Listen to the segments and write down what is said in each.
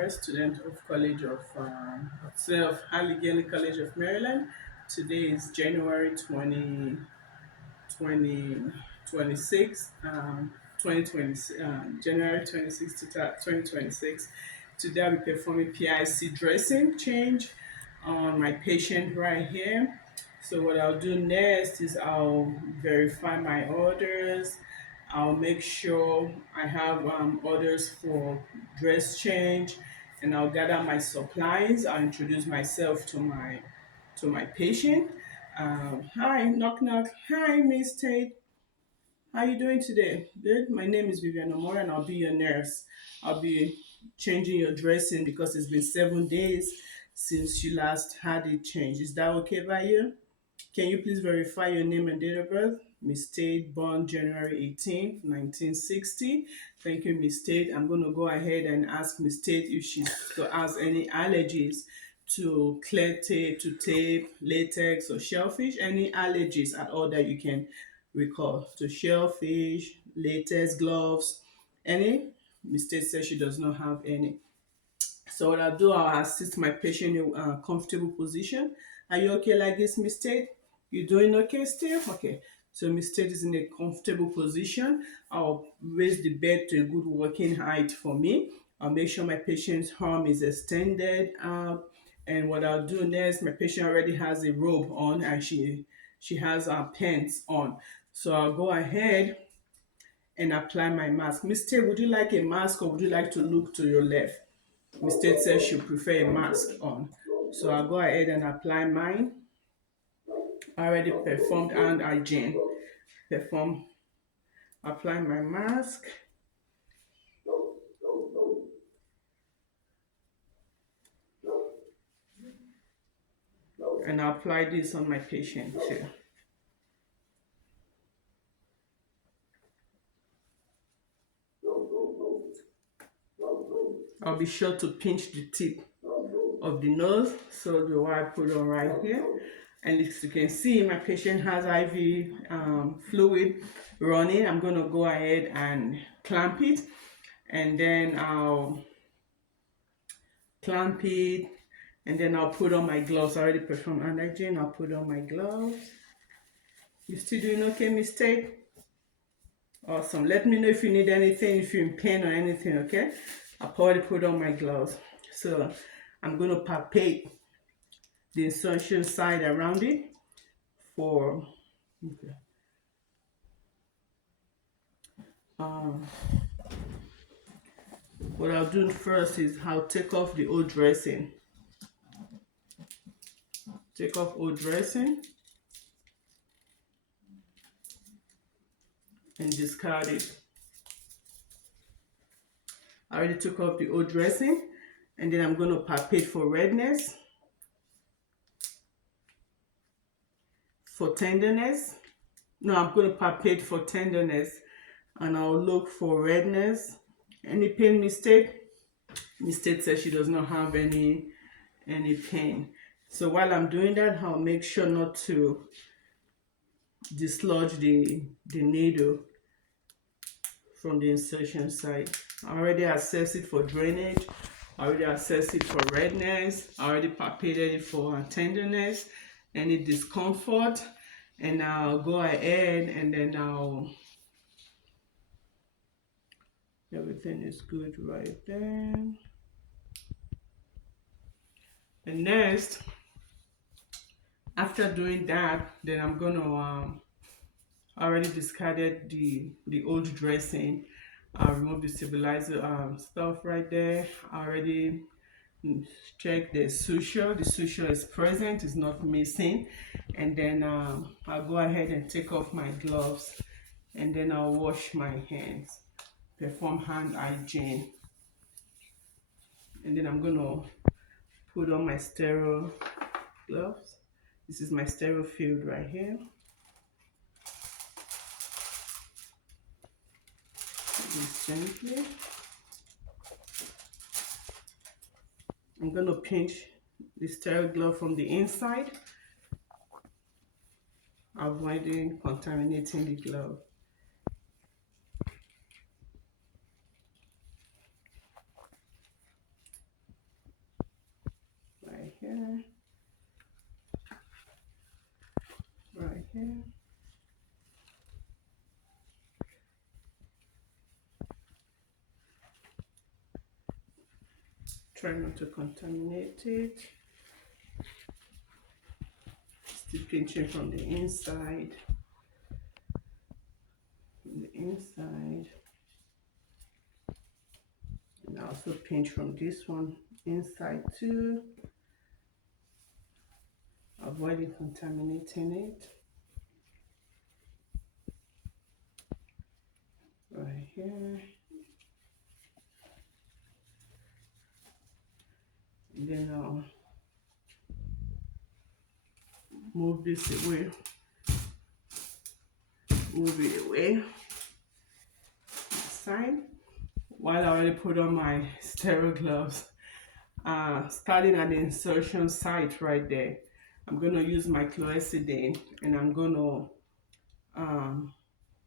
Amore, student of Allegheny College of Maryland. Today is January 2026, 2020, January 26, 2026. Today I'll be performing PIC dressing change on my patient right here. So what I'll do next is I'll verify my orders. I'll make sure I have orders for dress change, and I'll gather my supplies. I'll introduce myself to my patient. Hi, knock knock. Hi, Miss Tate. How you doing today? Good. My name is Vivian Omora, and I'll be your nurse. I'll be changing your dressing because it's been 7 days since you last had it changed. Is that okay by you? Can you please verify your name and date of birth? Miss Tate, born January 18th, 1960. Thank you, Miss Tate. I'm going to go ahead and ask Miss Tate if she has any allergies to clear tape, to tape, latex, or shellfish. Any allergies at all that you can recall to shellfish, latex, gloves, any? Miss Tate says she does not have any. So what I'll do, I'll assist my patient in a comfortable position. Are you okay like this, Miss Tate? You doing okay still? Okay. So Miss Tate is in a comfortable position. I'll raise the bed to a good working height for me. I'll make sure my patient's arm is extended out. And what I'll do next, my patient already has a robe on and she has pants on. So I'll go ahead and apply my mask. Miss Tate, would you like a mask or would you like to look to your left? Miss Tate says she prefer a mask on. So I'll go ahead and apply mine. I already performed hand hygiene. Perform, apply my mask. And I'll apply this on my patient too. I'll be sure to pinch the tip of the nose, so the one I put on right here. And as you can see, my patient has IV fluid running. I'm going to go ahead and clamp it, and then I'll clamp it, and then I'll put on my gloves. I already performed hand hygiene. I'll put on my gloves. You still doing okay, Miss Tate? Awesome. Let me know if you need anything, if you're in pain or anything, okay? I've already put on my gloves. So I'm going to palpate the insertion side around it for, okay. What I'll do first is I'll take off the old dressing. Take off old dressing and discard it. I already took off the old dressing, and then I'm going to palpate for redness, for tenderness. No, I'm going to palpate for tenderness, and I'll look for redness. Any pain, Miss Tate? Miss Tate says she does not have any pain. So while I'm doing that, I'll make sure not to dislodge the needle from the insertion side. I already assessed it for drainage. I already assessed it for redness. I already palpated it for tenderness, any discomfort. And I'll go ahead and then everything is good right there. And next, after doing that, then I'm gonna I already discarded the old dressing. I'll remove the stabilizer stuff right there. I already check the suture. The suture is present, it's not missing. And then I'll go ahead and take off my gloves, and then I'll wash my hands, perform hand hygiene. And then I'm gonna put on my sterile gloves. This is my sterile field right here. Just gently. I'm gonna pinch the sterile glove from the inside, avoiding contaminating the glove. here, right here. Try not to contaminate it. Still pinching from the inside. From the inside. And I also pinch from this one inside too. Avoiding contaminating it. Right here. And then I'll move this away. Move it away. Side. While I already put on my sterile gloves, starting at the insertion site right there, I'm going to use my chlorhexidine and I'm going to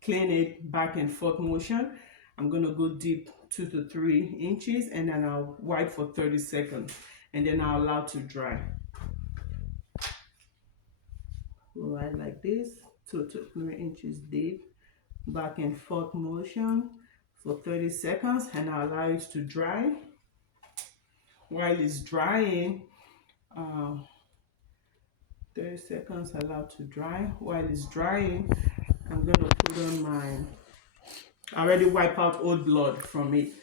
clean it back and forth motion. I'm going to go deep 2 to 3 inches and then I'll wipe for 30 seconds and then I'll allow to dry. Right like this, 2 to 3 inches deep, back and forth motion for 30 seconds and I'll allow it to dry. While it's drying, 30 seconds allowed to dry. While it's drying, I'm going to put on my, I already wipe out old blood from it.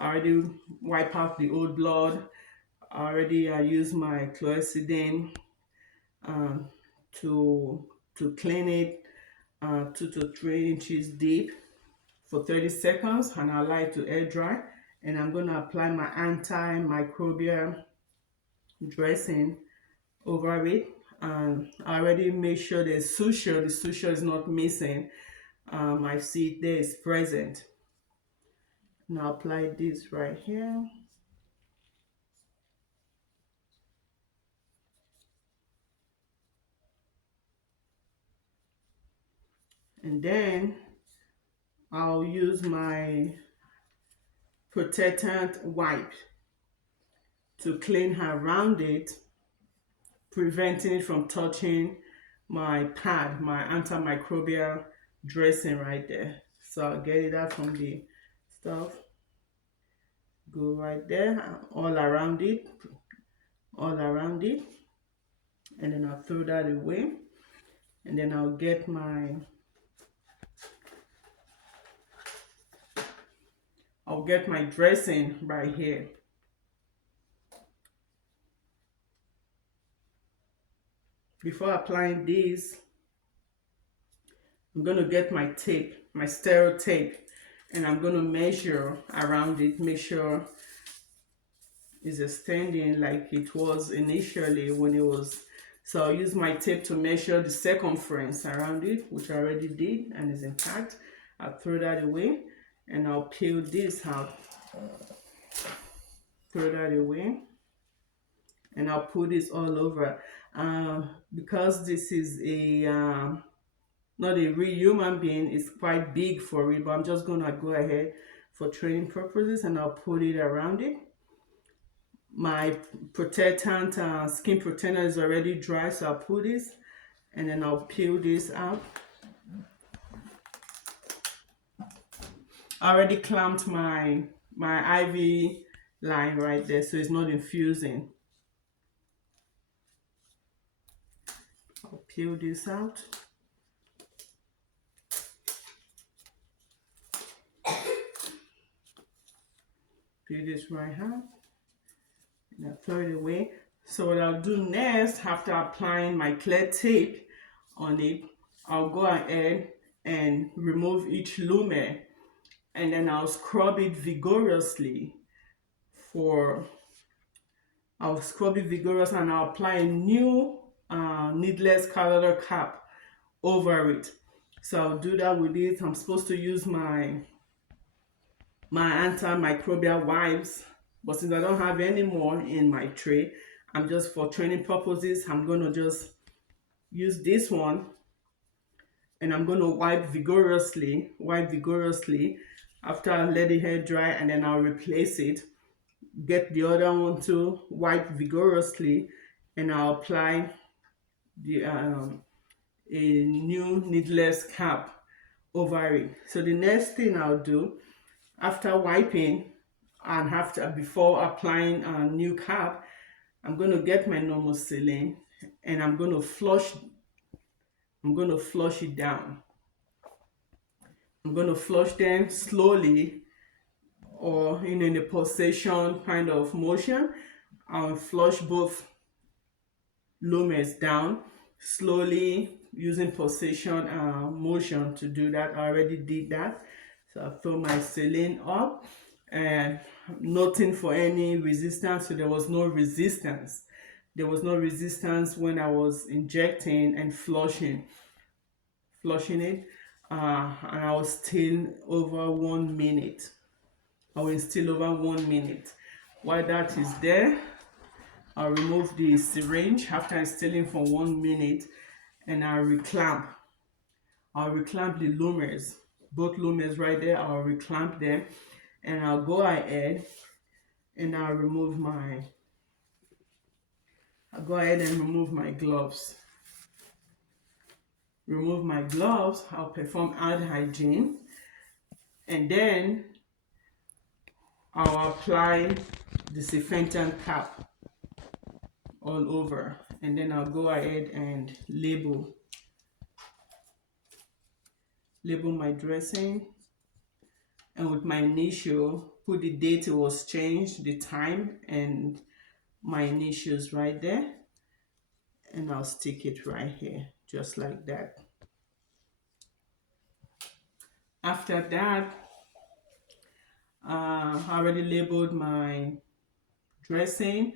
I already wipe out the old blood. I use my chlorhexidine to clean it 2 to 3 inches deep for 30 seconds and I like to air dry. And I'm going to apply my antimicrobial dressing over it. I already made sure the suture is not missing. I see it there is present. Now apply this right here. And then I'll use my protectant wipe to clean around it, preventing it from touching my pad, my antimicrobial dressing right there. So I'll get it out from the stuff. Go right there, all around it, and then I'll throw that away. And then I'll get my dressing right here. Before applying this, I'm going to get my tape, my sterile tape, and I'm going to measure around it, make sure it's extending like it was initially when it was. So I'll use my tape to measure the circumference around it, which I already did and is intact. I'll throw that away and I'll peel this out. Throw that away and I'll put this all over. Because this is a not a real human being, it's quite big for it, but I'm just gonna go ahead for training purposes and I'll put it around it. My protectant, skin protector is already dry, so I'll put this and then I'll peel this out. I already clamped my IV line right there, so it's not infusing. I'll peel this out. Peel this right out. And I'll throw it away. So what I'll do next, after applying my clear tape on it, I'll go ahead and remove each lumen and then I'll scrub it vigorously and I'll apply a new needless catheter cap over it. So I'll do that with it. I'm supposed to use my antimicrobial wipes, but since I don't have any more in my tray, I'm just for training purposes, I'm going to just use this one and I'm going to wipe vigorously after I let the hair dry, and then I'll replace it. Get the other one to wipe vigorously and I'll apply the a new needleless cap over it. So the next thing I'll do after wiping and after before applying a new cap, I'm going to get my normal saline and I'm going to flush it down. I'm going to flush them slowly, or in a pulsation kind of motion. I'll flush both lumens down slowly using pulsation motion to do that. I already did that. So I fill my saline up and noting for any resistance. So there was no resistance. There was no resistance when I was injecting and flushing it. And I was still over 1 minute. I was still over 1 minute. While that is there, I'll remove the syringe after instilling for 1 minute, and I'll reclamp the lumens, both lumens right there. I'll reclamp them, and I'll go ahead and I'll remove my gloves. I'll perform hand hygiene, and then I'll apply disinfectant cap all over, and then I'll go ahead and label my dressing, and with my initial put the date it was changed, the time, and my initials right there, and I'll stick it right here just like that. After that, I already labeled my dressing.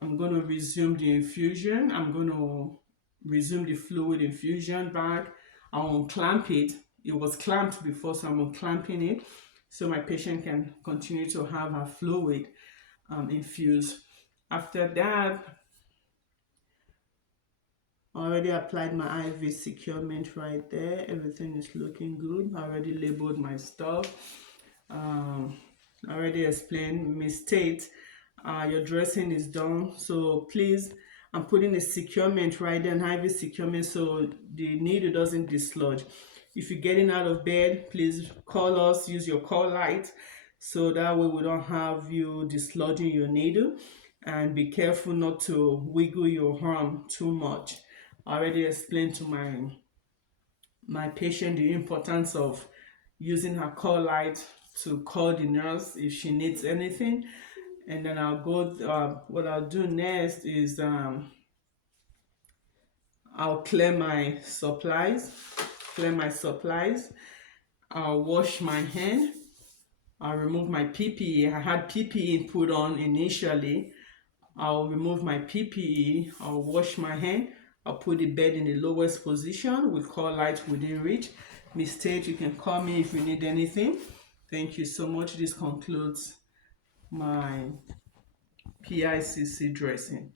I'm going to resume the infusion. I'm going to resume the fluid infusion bag. I'll unclamp it. It was clamped before, so I'm unclamping it so my patient can continue to have her fluid infused. After that, I already applied my IV securement right there. Everything is looking good. I already labeled my stuff. I already explained, misstate, your dressing is done. So please, I'm putting a securement right there, an IV securement, so the needle doesn't dislodge. If you're getting out of bed, please call us, use your call light, so that way we don't have you dislodging your needle. And be careful not to wiggle your arm too much. I already explained to my patient the importance of using her call light to call the nurse if she needs anything. And then I'll go, what I'll do next is I'll clear my supplies. I'll wash my hand. I'll remove my PPE. I had PPE put on initially. I'll remove my PPE. I'll wash my hand. I'll put the bed in the lowest position with call light within reach. Mistake, you can call me if you need anything. Thank you so much. This concludes my PICC dressing.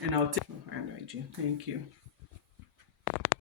And I'll take hand hygiene. Thank you.